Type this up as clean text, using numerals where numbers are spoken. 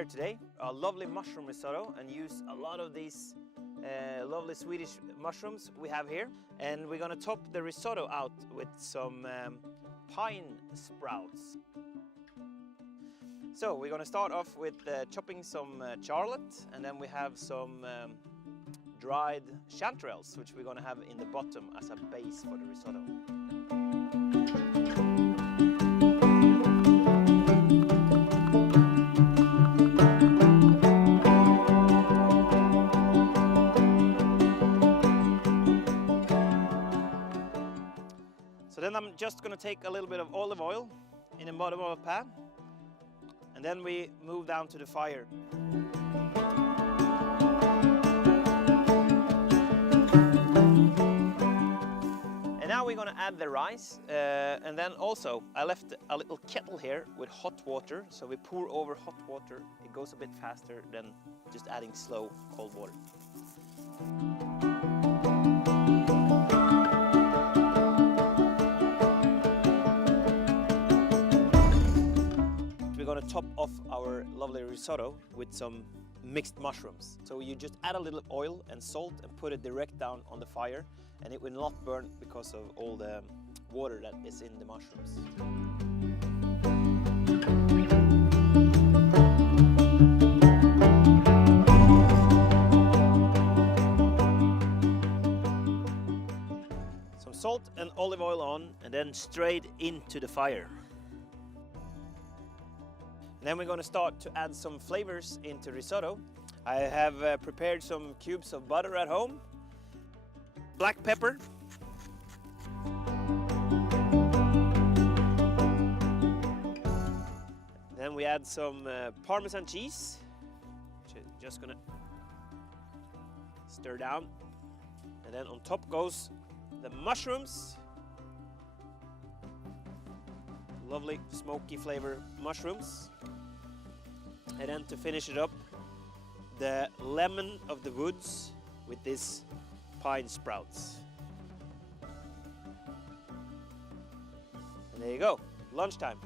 prepare today a lovely mushroom risotto and use a lot of these lovely Swedish mushrooms we have here. And we're gonna top the risotto out with some pine sprouts. So we're gonna start off with chopping some charlotte, and then we have some dried chanterelles, which we're gonna have in the bottom as a base for the risotto. So then I'm just gonna take a little bit of olive oil in the bottom of a pan, and then we move down to the fire. And now we're gonna add the rice, and then also I left a little kettle here with hot water, so we pour over hot water. It goes a bit faster than just adding slow cold water. We're going to top off our lovely risotto with some mixed mushrooms. So you just add a little oil and salt and put it direct down on the fire, and it will not burn because of all the water that is in the mushrooms. Some salt and olive oil on, and then straight into the fire. Then we're going to start to add some flavors into risotto. I have prepared some cubes of butter at home, black pepper, then we add some Parmesan cheese, which I'm just going to stir down, and then on top goes the mushrooms. Lovely smoky flavor mushrooms. And then to finish it up, the lemon of the woods with this pine sprouts. And there you go, lunchtime.